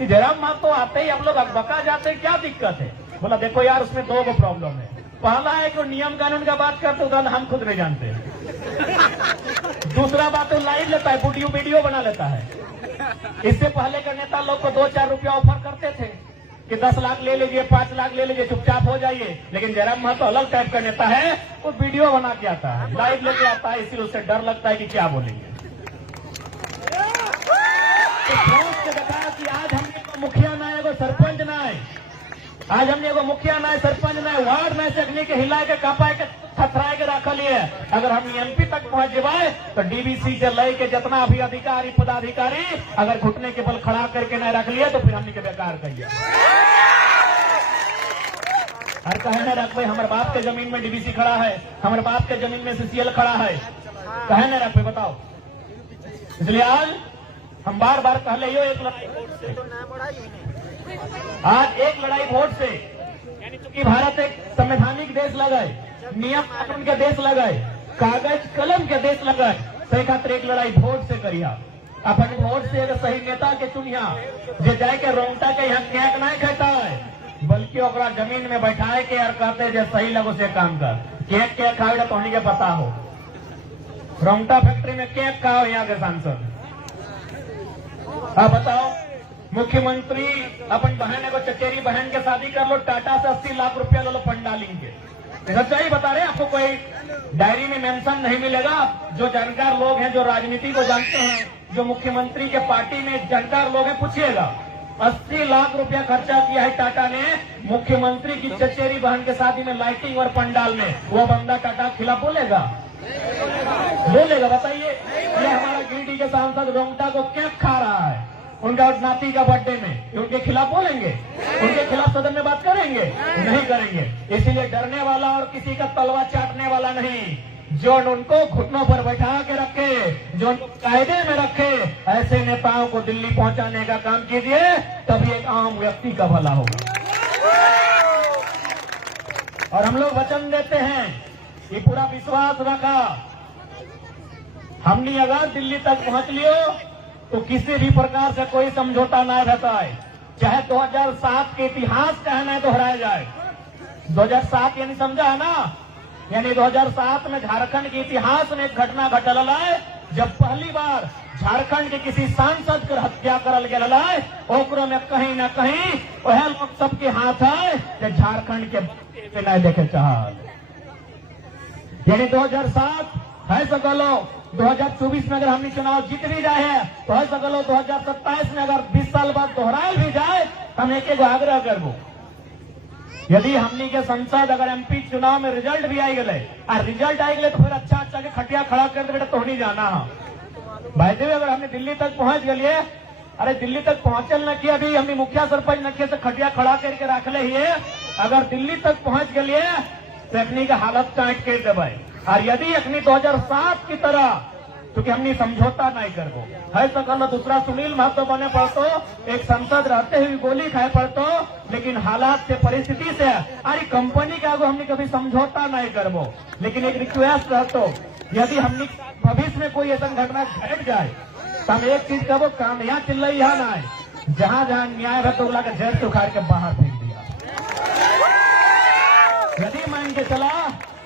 कि जयराम महतो आते ही हम लोग अकबका जाते, क्या दिक्कत है? बोला देखो यार, उसमें दो को प्रॉब्लम है। पहला है कि नियम कानून का बात करते उधर हम खुद नहीं जानते हैं। दूसरा बात, वो लाइव लेता है, वीडियो बना लेता है। इससे पहले के नेता लोग को 2-4 रुपया ऑफर करते थे कि 10 लाख ले लीजिए, 5 लाख ले लीजिए, चुपचाप हो जाइए। लेकिन जयराम महतो अलग टाइप का नेता है, वो वीडियो बना के आता है, लाइव लेके आता है, इसलिए उससे डर लगता है कि क्या बोलेंगे। तो सोच के बताया कि आज हमने को मुखिया ना है, सरपंच ना है, आज हमने को मुखिया ना है, सरपंच ना है, वार्ड में से अग्नि के हिला के कापाए के थथराए के रखा लिए। अगर हम एमपी तक पहुंच जाए तो डीवीसी से लेके जितना भी अधिकारी पदाधिकारी अगर घुटने के बल खड़ा करके नहीं रख लिए तो फिर हमने के बेकार कहिए। हर कहे न रख भाई, हमारे बाप के जमीन में डीवीसी खड़ा है, हमारे बाप के जमीन में सीसीएल खड़ा है, कहे न रख भाई, बताओ। इसलिए आज हम बार बार कह ले, एक लड़ाई वोट से, आज एक लड़ाई वोट से, यानी चूंकि भारत एक संवैधानिक देश लगाए, नियम कानून के देश लगाए, कागज कलम के देश लगाए, सही खातिर एक लड़ाई वोट से करिया। अपन वोट से अगर सही नेता के चुनिया, जो जाए के रोंगटा के यहाँ कैक नहीं खाता है, बल्कि ओकरा जमीन में बैठाए के और कहते जो सही लगो से काम कर। केक के खावे तो उन्हीं के पता हो, रोंगटा फैक्ट्री में केक खाओ यहाँ के सांसद। अब बताओ, मुख्यमंत्री अपन बहन को चचेरी बहन के शादी कर लो, टाटा से 80 लाख रुपया ले लो पंडालिंग के। सच्चाई बता रहे, आपको कोई डायरी में मेंशन नहीं मिलेगा। जो जानकार लोग हैं, जो राजनीति को जानते हैं, जो मुख्यमंत्री के पार्टी में जानकार लोग हैं, पूछिएगा 80 लाख रुपया खर्चा किया है टाटा ने मुख्यमंत्री की चचेरी बहन के शादी में, लाइटिंग और पंडाल में। वो बंदा टाटा के खिलाफ बोलेगा? बोलेगा? बताइए। ये हमारा गिरिडीह के सांसद रोंगटा को क्या खा रहा है उनका नाती का बर्थडे में, उनके खिलाफ बोलेंगे? उनके खिलाफ सदन में बात करेंगे? नहीं करेंगे। इसीलिए डरने वाला और किसी का तलवा चाटने वाला नहीं, जो उनको घुटनों पर बैठा के रखे, जो उनको कायदे में रखे, ऐसे नेताओं को दिल्ली पहुंचाने का काम कीजिए, तभी एक आम व्यक्ति का भला होगा। और हम लोग वचन देते हैं, ये पूरा विश्वास रखा, हमने अगर दिल्ली तक पहुंच लियो तो किसी भी प्रकार से कोई समझौता ना रहता है। चाहे 2007 के इतिहास कहना है दोहराया जाए। 2007 यानी समझा है ना, यानी 2007 में झारखंड के इतिहास में एक घटना घटल है, जब पहली बार झारखंड के किसी सांसद की हत्या करल गया है। ओकरो में कहीं न कहीं वह लोग सबके हाथ है जो झारखंड के नहीं देखे चाह। यानी 2007 है सकलो, 2024 में अगर हमने चुनाव जीत भी जाए है तो है सकलो 2027 में अगर 20 साल बाद दोहराए भी जाए, हम एक आग्रह करबो, यदि हमनी के संसद अगर एमपी चुनाव में रिजल्ट भी आई गए और रिजल्ट आई गए तो फिर अच्छा अच्छा के खटिया खड़ा कर दे बेटा, तो नहीं जाना है भाई देव। अगर हमने दिल्ली तक पहुंच गए, अरे दिल्ली तक पहुंचल न किया, अभी हमने मुखिया सरपंच न किया तो खटिया खड़ा करके रख ले ही, अगर दिल्ली तक पहुंच गए तो अखनी का हालत काट के देवे। और यदि अखनी 2007 की तरह, क्योंकि हमने समझौता नहीं करबो है सकल, दूसरा सुनील महतो बने पड़तो, एक संसद रहते हुए गोली खाए पड़तो, लेकिन हालात से, परिस्थिति से, अरे कंपनी के आगे हमने कभी समझौता नहीं करबो। लेकिन एक रिक्वेस्ट रहतो, यदि हमने भविष्य में कोई ऐसा घटना घट जाए तो हम एक चीज कहो, काम यहाँ चिल्ला यहाँ ना है, जहां जहां न्याय है तो बोला के जेल से उखाड़ के बाहर फेंक दिया। यदि मान के चला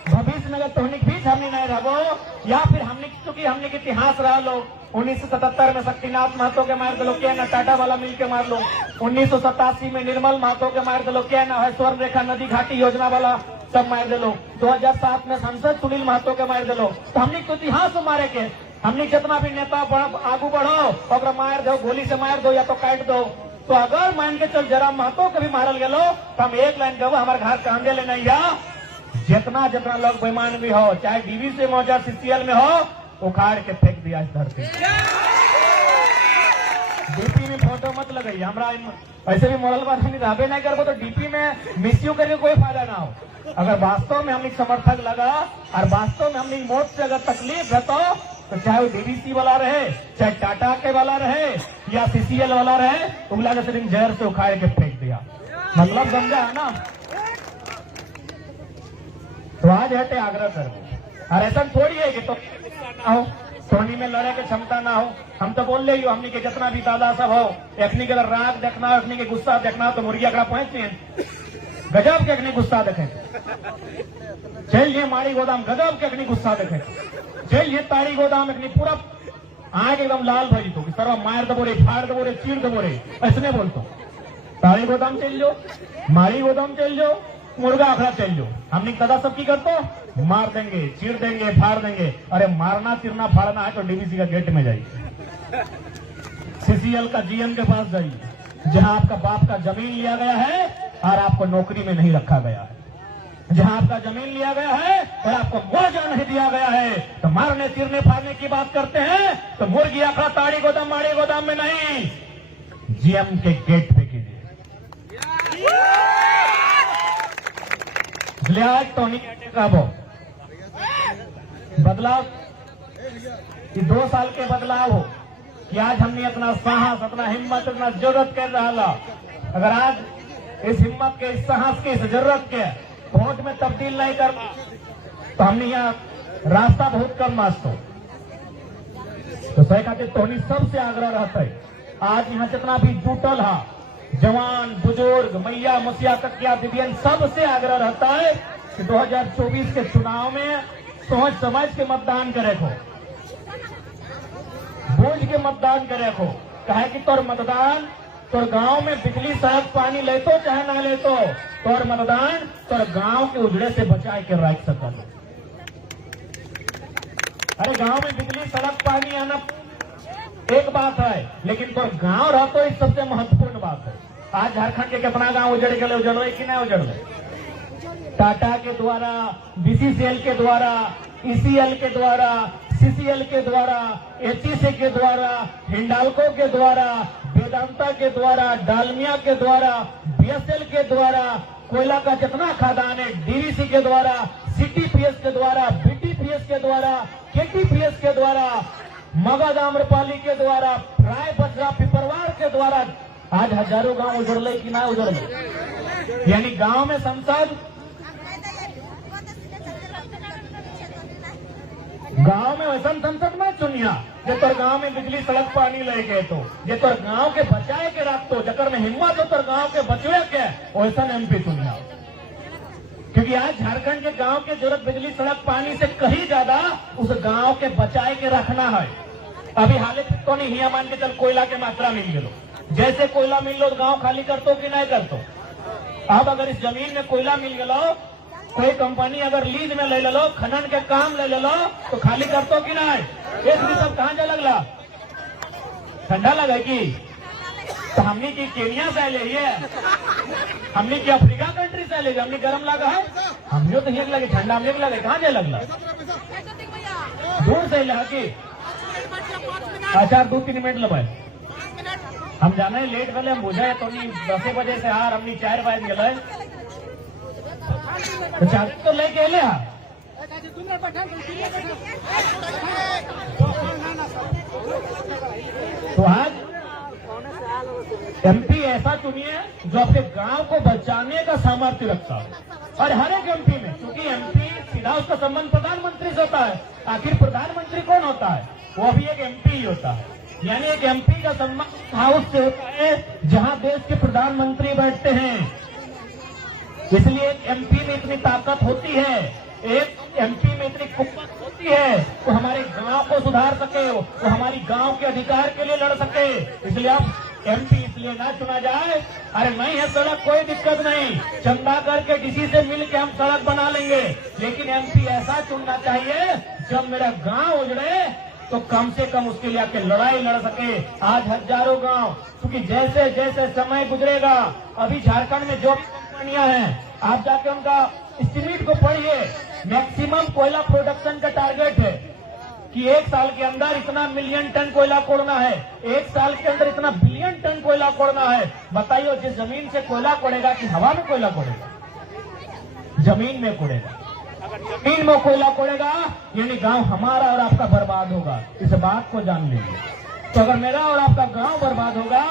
भविष्य में अगर तोहनिक बीच हमने नहीं रहो, या फिर हमने, चूंकि हमने के इतिहास रहा लो, 1977 में शक्तिनाथ महतो के मार दलो, क्या ना टाटा वाला मिलके मार लो, 1987 में निर्मल महतो के मार दलो, क्या ना है स्वर्ण रेखा नदी घाटी योजना वाला सब मार दलो, 2007 में सांसद सुनील महतो के मार दलो। तो हमने तो इतिहास मारे के, हमने जितना भी नेता आगू बढ़ो और मार दो, गोली से मार दो या तो काट दो। तो अगर मान के चल जयराम महतो कभी मारल गलो तो हम एक लाइन कहो, हमारे घर कांदे ले नहीं आ, जितना जितना लोग बेईमान भी हो, चाहे डीवीसी में हो चाहे सीसीएल में हो, उखाड़ के फेंक दिया इस धरती। डीपी में फोटो मत लगाइए, हमारा ऐसे भी मोरल बात हम रहबे नहीं करबो तो डीपी में मिसयूज करके कोई फायदा ना हो। अगर वास्तव में हमने समर्थक लगा और वास्तव में हमने मौत से अगर तकलीफ है तो चाहे वो डीवीसी वाला रहे, चाहे टाटा के वाला रहे या सीसीएल वाला रहे, उगला के सिर्फ जहर से उखाड़ के फेंक दिया। मतलब समझा है ना? तो आज हटे आग्रह करो, और ऐसा थोड़ी है कि तो हो सोनी में लड़े के क्षमता ना हो, हम तो बोल रही हो हमनी के जितना भी दादा सब हो, एखनी के अगर राग देखना हो, एखनी के गुस्सा देखना हो तो मुर्गी अकड़ा पहुंचती है। गजब के अखनी गुस्सा देखे, चलिए माड़ी गोदाम गजब के अखनी गुस्सा देखे, चलिए ताड़ी गोदाम अखनी पूरा आग एकदम लाल भरी तो सर्व मार दबो रे, फाड़ दबो रे, चीर दबो रे, ऐसने बोलतो। ताड़ी गोदाम चल जाओ, माड़ी गोदाम चल जाओ, मुर्गा अखड़ा चल जाओ, हमने दादा सब की करतो मार देंगे, चीर देंगे, फाड़ देंगे। अरे मारना चिरना फाड़ना है तो डीवीसी का गेट में जाइए, सीसीएल का जीएम के पास जाइए, जहां आपका बाप का जमीन लिया गया है और आपको नौकरी में नहीं रखा गया है, जहां आपका जमीन लिया गया है और आपको मुआवजा नहीं दिया गया है, तो मारने चिरने फाड़ने की बात करते हैं तो मुर्गी अखड़ा ताड़ी गोदाम माड़ी गोदाम में नहीं, जीएम के गेट पे कीजिए। आज टोनी का बदलाव, ये 2 साल के बदलाव हो कि आज हमने अपना साहस, अपना हिम्मत, अपना जरूरत कर रहा। अगर आज इस हिम्मत के, इस साहस के, इस जरूरत के वोट में तब्दील नहीं करना तो हमने यहाँ रास्ता बहुत कम मास्तो। तो सही खातिर टोनी सबसे आग्रह रहता है, आज यहाँ जितना भी जुटल है जवान बुजुर्ग मैया मसिया ककिया दिव्यांग सबसे आग्रह रहता है कि 2024 के चुनाव में सोच समझ के मतदान करे को, बूझ के मतदान करे को। कहे कि तोर मतदान तोर गांव में बिजली सड़क पानी ले तो चाहे ना ले तो तोर मतदान तोर गांव के उजड़े से बचा के रख सकल। अरे गांव में बिजली सड़क पानी आना एक बात है, लेकिन तो गांव रह तो इस सबसे महत्वपूर्ण बात है। आज झारखंड के कितना गांव उजड़ गए, उजड़ रहे कि नहीं उजड़ रहे? टाटा के द्वारा, बीसीसीएल के द्वारा, ईसीएल के द्वारा, सीसीएल के द्वारा, एचईसी के द्वारा, हिंडाल्को के द्वारा, वेदांता के द्वारा, डालमिया के द्वारा, बीएसएल के द्वारा, कोयला का जितना खदान है डीवीसी के द्वारा, सीटीपीएस के द्वारा, बीटीपीएस के द्वारा, केटीपीएस के द्वारा, मगध आम्रपाली के द्वारा, राय बजरा पिपरवार के द्वारा आज हजारों गांव उजड़ कि ना उजड़। यानी गांव में संसद, गांव में वैसा संसद मत चुनिया जो तोर गांव में बिजली सड़क पानी ले गए तो जे तोर गांव के बचाए के रख तो जकर में हिम्मत हो तोर गांव के बचवे के वैसा एमपी चुनिया। क्योंकि आज झारखंड के गांव के जरूरत बिजली सड़क पानी से कहीं ज्यादा उस गांव के बचाए के रखना है। अभी हालत तो नहीं हिया मान के चल कोयला के मात्रा मिल गलो, जैसे कोयला मिल लो तो गांव खाली करतो कि नहीं करतो। अब अगर इस जमीन में कोयला मिल गलो, कोई कंपनी अगर लीज में ले लो, खनन के काम ले लो तो खाली करतो कि नहीं? एक सब कहाँ जा लगला? ठंडा लगा कि तो हमने की केनिया से ले लिए, हमने की अफ्रीका कंट्री से ले, हमने गर्म लगा है, हमने तो ये लगे ठंडा, हमने लगे कहाँ जा लगला? दूर से लगा कि अच्छा 2-3 मिनट लगे हम जाना है लेट गले, हम बुझा है तो नहीं 10 बजे से हार हमने 4 बजे गए तो चार्ज तो लेके ले। तो आज एमपी ऐसा चुनिए जो आपके गांव को बचाने का सामर्थ्य रखता है। और हर एक एमपी में, क्योंकि एमपी सीधा उसका संबंध प्रधानमंत्री से होता है, आखिर प्रधानमंत्री कौन होता है? वो भी एक एमपी ही होता है। यानी एक एमपी का संबंध हाउस से होता है जहां देश के प्रधानमंत्री बैठते हैं। इसलिए एक एमपी में इतनी ताकत होती है, एक एमपी में इतनी कुव्वत होती है वो हमारे गांव को सुधार सके, वो हमारी गांव के अधिकार के लिए लड़ सके। इसलिए अब एमपी इसलिए ना चुना जाए, अरे नहीं है सड़क कोई दिक्कत नहीं, चंदा करके किसी से मिल के हम सड़क बना लेंगे, लेकिन एमपी ऐसा चुनना चाहिए जब मेरा गांव उजड़े तो कम से कम उसके लिए आके लड़ाई लड़ सके। आज हजारों गांव, क्योंकि जैसे जैसे समय गुजरेगा, अभी झारखंड में जो कंपनियां हैं आप जाके उनका एस्टीमेट को पढ़िए, मैक्सिमम कोयला प्रोडक्शन का टारगेट है कि 1 साल के अंदर इतना मिलियन टन कोयला कोड़ना है, 1 साल के अंदर इतना बिलियन टन कोयला कोड़ना है। बताइए जिस जमीन से कोयला कोड़ेगा कि हवा में कोयला कोड़ेगा? जमीन में कोड़ेगा। अगर जमीन में कोयला कोड़ेगा यानी गांव हमारा और आपका बर्बाद होगा, इस बात को जान लीजिए। तो अगर मेरा और आपका गांव बर्बाद होगा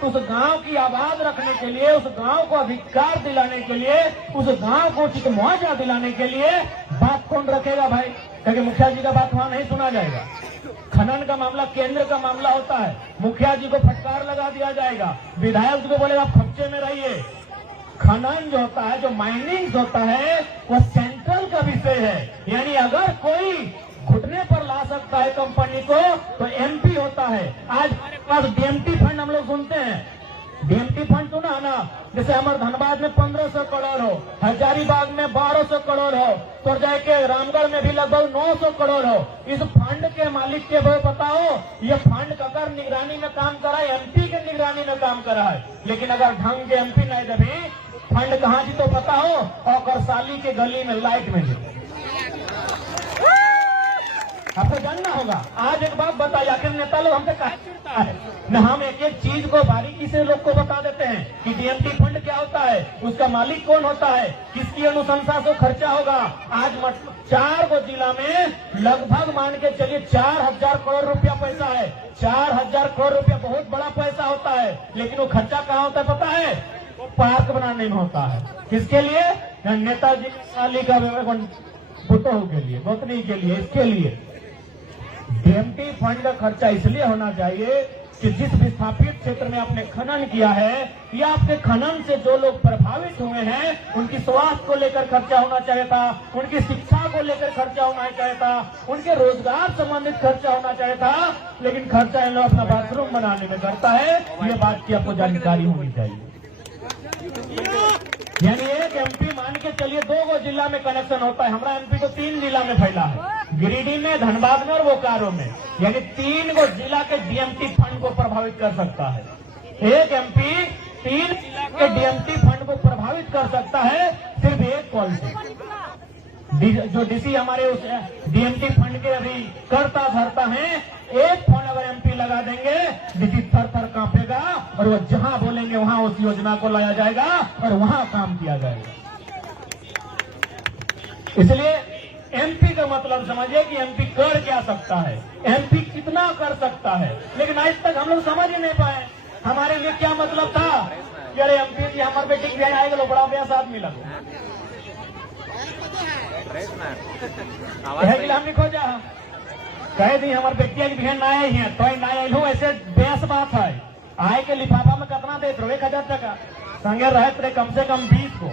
तो उस गांव की आबाद रखने के लिए, उस गांव को अधिकार दिलाने के लिए, उस गांव को उचित मुआवजा दिलाने के लिए बात कौन रखेगा भाई? क्योंकि मुखिया जी का बात वहां नहीं सुना जाएगा, खनन का मामला केंद्र का मामला होता है, मुखिया जी को फटकार लगा दिया जाएगा, विधायक जी को बोलेगा आप खर्चे में रहिए। खनन जो होता है, जो माइनिंग होता है, वो सेंट्रल का विषय है। यानी अगर कोई घुटने पर ला सकता है कंपनी को तो एमपी होता है। आज हमारे पास डीएमटी फंड हम लोग सुनते हैं, डीएमटी फंड सुना है ना, जैसे हमारे धनबाद में 1500 करोड़ हो, हजारीबाग में 1200 करोड़ हो, तो जाके रामगढ़ में भी लगभग 900 करोड़ हो। इस फंड के मालिक के वो बताओ, ये फंड अगर निगरानी में काम करा है, एमपी के निगरानी में काम करा है, लेकिन अगर ढंग के एमपी नहीं देवी फंड कहाँ जी तो बताओ, और साली के गली में लाइट में जी आपको जानना होगा। आज एक बात बताइए, आखिर नेता लोग हमसे कहा चिढ़ता है न, हम एक एक चीज को बारीकी से लोग को बता देते हैं कि डीएमटी फंड क्या होता है, उसका मालिक कौन होता है, किसकी अनुशंसा से खर्चा होगा। आज 4 गो जिला में लगभग मान के चलिए 4000 करोड़ रुपया पैसा है। 4000 करोड़ रुपया बहुत बड़ा पैसा होता है, लेकिन वो खर्चा कहाँ होता है पता है? वो पार्क बनाने में होता है। किसके लिए? नेताजी साली का पुतोह के लिए, गोतनी के लिए, इसके लिए डीएमटी फंड का खर्चा इसलिए होना चाहिए कि जिस विस्थापित क्षेत्र में आपने खनन किया है, या आपके खनन से जो लोग प्रभावित हुए हैं, उनकी स्वास्थ्य को लेकर खर्चा होना चाहिए था, उनकी शिक्षा को लेकर खर्चा होना चाहिए था, उनके रोजगार संबंधित खर्चा होना चाहिए था, लेकिन खर्चा इन लोग अपना बाथरूम बनाने में करता है। ये बात की आपको जानकारी होनी चाहिए। यानी एक एमपी मान के चलिए 2 गो जिला में कनेक्शन होता है, हमारा एमपी तो 3 जिला में फैला है, गिरिडीह में, धनबाद में और बोकारो में। यानी 3 गो जिला के डीएमटी फंड को प्रभावित कर सकता है। एक एमपी 3 जिला के डीएमटी फंड को प्रभावित कर सकता है सिर्फ एक कॉल से। जो डीसी हमारे उस डीएमटी फंड के अभी करता धरता है, एक फोन अगर एमपी लगा देंगे, डीसी थर थर कांपेगा और वो जहां बोलेंगे वहां उस योजना को लाया जाएगा और वहां काम किया जाएगा। इसलिए एमपी का मतलब समझिए कि एमपी कर क्या सकता है, एमपी कितना कर सकता है, लेकिन आज तक हम लोग समझ ही नहीं पाए। हमारे लिए क्या मतलब था कि अरे एमपी की हमारे बेटी भी आएगा, बड़ा ब्यास आदमी लगे हमने खोजा, कह दी हमारे बेटिया की बहन ना आए हैं तो ना आये, ऐसे बेस बात है। आए के लिफाफा में कितना देते रहो? 1000 टका संगे रहते रहे, कम से कम 20 को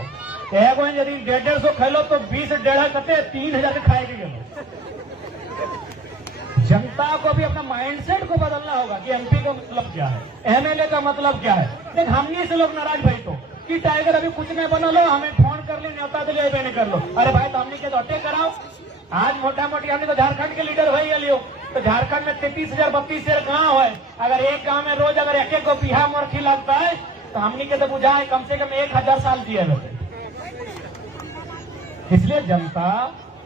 एगो यदि 150 खेलो तो 20 1.5 कते 3000 के खाए के गेलो। जनता को भी अपना माइंडसेट को बदलना होगा कि एमपी का मतलब क्या है, एमएलए का मतलब क्या है। देख हमनी से लोग नाराज भाई तो कि टाइगर अभी कुछ नहीं बना लो, हमें फोन कर ली न्योता तो ले नहीं कर लो। अरे भाई तो हमने के दौटे कराओ। आज मोटा मोटी हमने तो झारखंड के लीडर भाई लियो, तो झारखंड में 33,000 32,000 गाँव है। अगर एक गाँव में रोज अगर एक को बिहा मोरखी लगता है तो हमने के तो बुझा है कम से कम 1000 साल जिए रहते। इसलिए जनता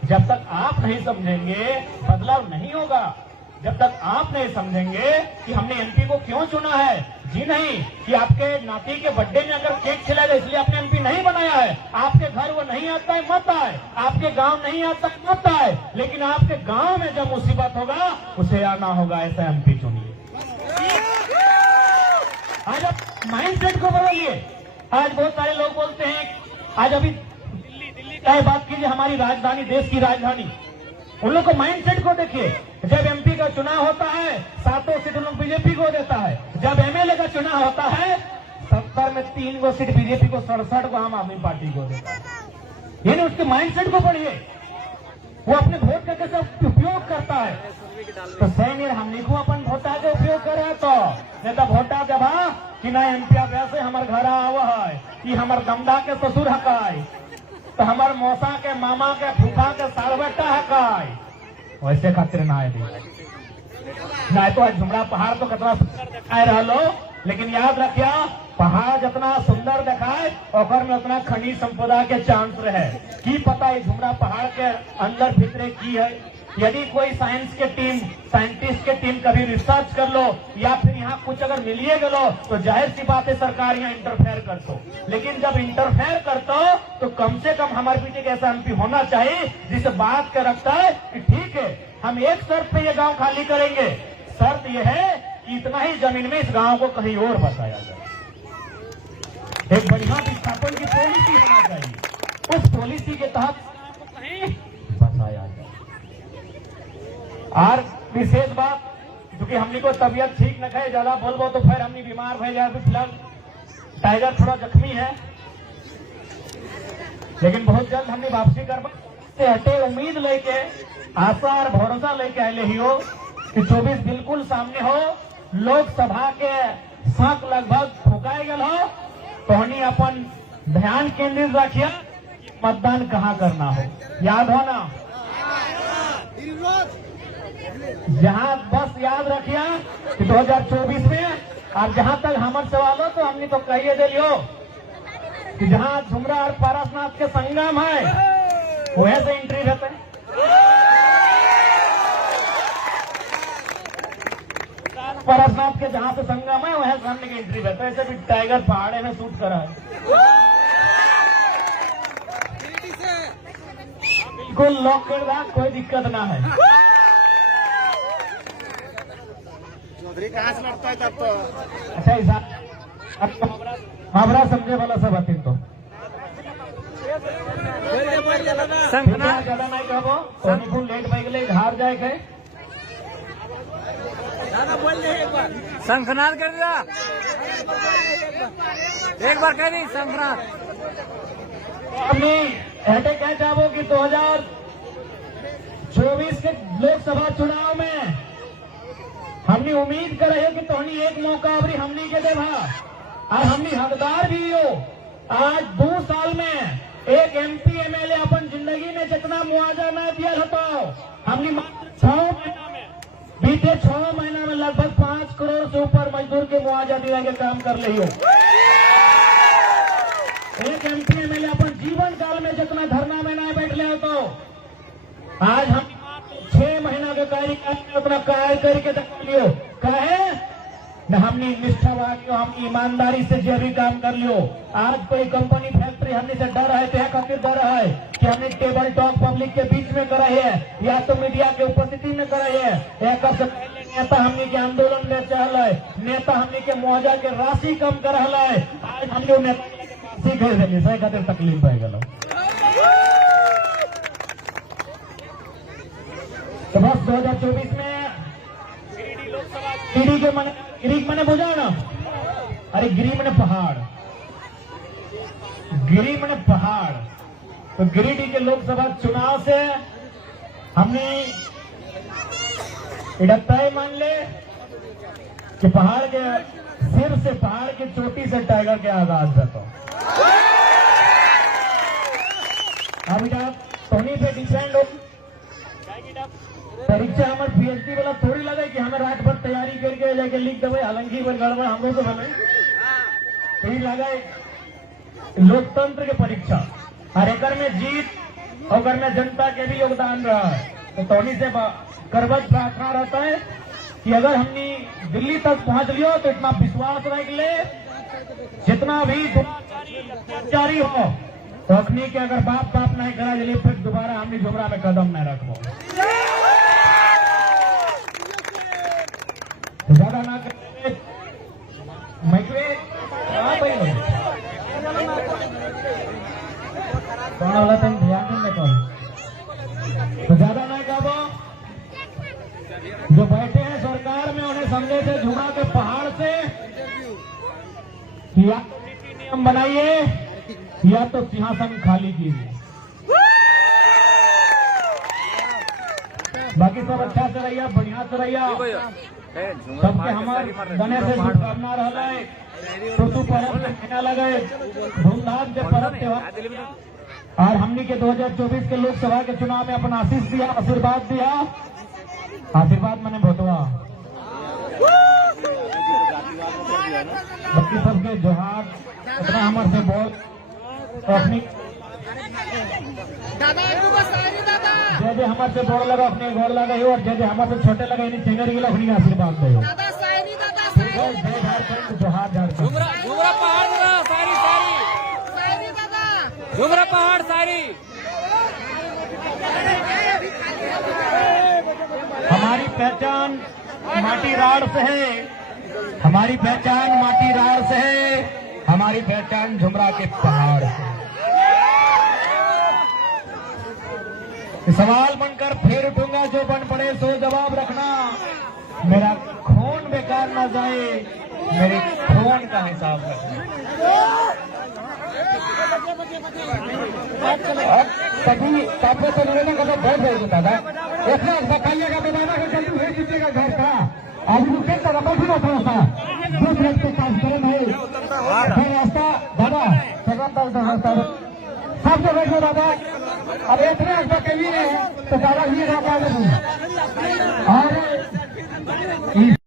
जब तक आप नहीं समझेंगे बदलाव नहीं होगा। जब तक आप नहीं समझेंगे कि हमने एमपी को क्यों चुना है, जी नहीं कि आपके नाती के बर्थडे में अगर केक खिलाएगा इसलिए आपने एमपी नहीं बनाया है। आपके घर वो नहीं आता है मत आए, आपके गांव नहीं आता है मत आए, लेकिन आपके गांव में जब मुसीबत होगा उसे आना होगा, ऐसा एमपी चुनिए। आज आप माइंडसेट को बदलिए। आज बहुत सारे लोग बोलते हैं, आज अभी दिल्ली चाहे बात कीजिए, हमारी राजधानी, देश की राजधानी, उन लोग को माइंडसेट को देखिए। जब एमपी का चुनाव होता है 7 सीट उन लोग बीजेपी को देता है, जब एमएलए का चुनाव होता है 70 में 3 गो सीट बीजेपी को, 67 को आम आदमी पार्टी को देता है। यानी उसके माइंडसेट को पढ़िए, वो अपने वोट का कैसे उपयोग करता है। तो सैनिक हमने को अपन वोटा के उपयोग करे तो नहीं तो वोटा जब कि ना एमपी वैसे हमारे घर आवा है कि हमारे दमदा के ससुर हकाय, तो हमारे मौसा के, मामा के, फूफा के साल बेटा हकाय, वैसे खातिर ना आए ना। तो आज झुमरा पहाड़ तो कितना सुंदर दिखाए रहो, लेकिन याद रखिया पहाड़ जितना सुंदर दिखाए और में उतना खनिज संपदा के चांस रहे। की पता है झुमरा पहाड़ के अंदर भीतरे की है। यदि कोई साइंस के टीम, साइंटिस्ट के टीम कभी रिसर्च कर लो या फिर यहाँ कुछ अगर मिलिए गलो तो जाहिर सी बात है सरकार यहाँ इंटरफेयर कर दो। लेकिन जब इंटरफेयर करते हो तो कम से कम हमारे पीछे ऐसा एमपी होना चाहिए जिसे बात कर रखता है कि ठीक है हम एक शर्त पे ये गांव खाली करेंगे, शर्त यह है कि इतना ही जमीन में इस गांव को कहीं और बसाया जाए। एक बढ़िया विस्थापन की पॉलिसी होना चाहिए, उस पॉलिसी के तहत कहीं बसाया जाए। और विशेष बात क्योंकि हमनी को तबियत ठीक न है, ज्यादा बोलबो तो फिर हमनी बीमार भय जाए। फिलहाल टाइगर थोड़ा जख्मी है, लेकिन बहुत जल्द हमने वापसी कर से हटे उम्मीद लेके, आशा और भरोसा लेके आए ही हो कि 24 बिल्कुल सामने हो। लोकसभा के साथ लगभग फुकाए गल हो तो हमनी अपन ध्यान केंद्रित रखिए मतदान कहाँ करना हो। याद हो ना, जहां बस याद रखिए कि 2024 में, और जहां तक हमारे सवाल हो तो हमने तो कहिए दे लियो कि जहां झुमरा और पारसनाथ के संगम है वह से एंट्री रहते हैं। पारसनाथ के जहां से संगम है वह सामने की एंट्री रहता है। ऐसे भी टाइगर पहाड़े में शूट करा है। बिल्कुल लॉक कर रहा, कोई दिक्कत ना है। चौधरी कहाँ से लड़ता है तब तो? अच्छा हावड़ा समझे वाला सब आती तो ज्यादा नहीं कहबो, तो लेट बैग ले हार जाए गए। शंखनाद कर दिया, एक बार कह दी शंखनाद। हमने हटे क्या चाहो कि 2024 के लोकसभा चुनाव में हमने उम्मीद कर रहे कि तोहनी एक मौका अभी हमनी के देवा, और हमनी हकदार भी हो। आज 2 साल में एक MP MLA अपन जिंदगी में जितना मुआवजा न दिया तो हमने मात्र 6 महीना में, बीते 6 महीना में लगभग 5 करोड़ से ऊपर मजदूर के मुआवजा दिया के काम कर रही हो। एक MP MLA अपन जीवन काल में जितना धरना में न बैठ ले तो आज हम 6 महीना के कार्य उतना कार्य करके दिखा लियो। कहे न हमने निष्ठावान, हमने ईमानदारी से जो भी काम कर लियो। आज कोई कंपनी फैक्ट्री हमने से डर है, तो खातिर डर है कि हमने टेबल टॉक पब्लिक के बीच में करा है या तो मीडिया के उपस्थिति में करा है, या कब से नेता हमने के आंदोलन में चल है, नेता हमने के मुआवजा के राशि कम कर है। आज हमने नेता सीख दिली सही खातिर तकलीफ पै गल। तो बस 2024 में गिरी के मन, गिरी मने बुझा ना, अरे गिरी मने पहाड़, गिरी मने पहाड़। तो गिरिडीह के लोकसभा चुनाव से हमने तय मान ले कि पहाड़ के सिर से, पहाड़ की चोटी से टाइगर के आगाज रहता। अब टोनी पे डिपेंड हो। परीक्षा हमारे PhD वाला थोड़ी लगे कि हमें रात भर तैयारी करके लेके लिख देवे, हालांकि गड़बड़ हम लोग को बने तो लगे लोकतंत्र के परीक्षा, और एक में जीत और में जनता के भी योगदान रहा है। तो टोनी से करबद्ध प्रार्थना रहता है कि अगर हमने दिल्ली तक पहुंच लियो तो इतना विश्वास रख ले, जितना भी जारी हो तो अखनी के अगर बाप नहीं करा जली फिर दोबारा हमने झुमरा में कदम नहीं रखो। ज्यादा ना करने मैकवे कौन वाला तुम ध्यान देने को, तो ज्यादा ना कहो। जो बैठे हैं सरकार में उन्हें समझे थे झुमरा के पहाड़ से या तो नीति नियम बनाइए या तो सिंहासन खाली कीजिए। बाकी सब अच्छा से रहिए, बढ़िया से रहिए। सबके हमारे बने से शुभकामना रहा है। टुसु पर्व में महीना लगे धूमधाम से पर्व त्योहार, और हमने के 2024 के लोकसभा के चुनाव में अपना आशीष दिया, आशीर्वाद दिया। आशीर्वाद मैंने भोतवा बाकी सबके जोहार इतना हमारे से बोल अपनी जे हमारे से बोल लगा अपने गोल लगा और जे हमारे से छोटे लगे इन चेंगरी के अपनी आशीर्वाद दे। जोहार झुमरा पहाड़ सारी झुमरा पहाड़ सारी। हमारी पहचान माटी राड़ से है, हमारी पहचान माटी राड़ से है, हमारी पहचान झुमरा के पहाड़ से। सवाल बनकर फिर उठूंगा, जो बन पड़े सो जवाब रखना। मेरा खून बेकार ना जाए, मेरे खून का हिसाब रखना। सभी काफी तो निर्णय का बहुत बहुत दादा ऐसा बताइएगा दोबारा को जल्दी भेज दीजिएगा घर का। अभी रुके तो रखी ना थोड़ा सा 2 मिनट के कार्यक्रम है फिर रास्ता दादा सब जो बैठो दादा। अब इतने अगर कहीं है तो दादा ये और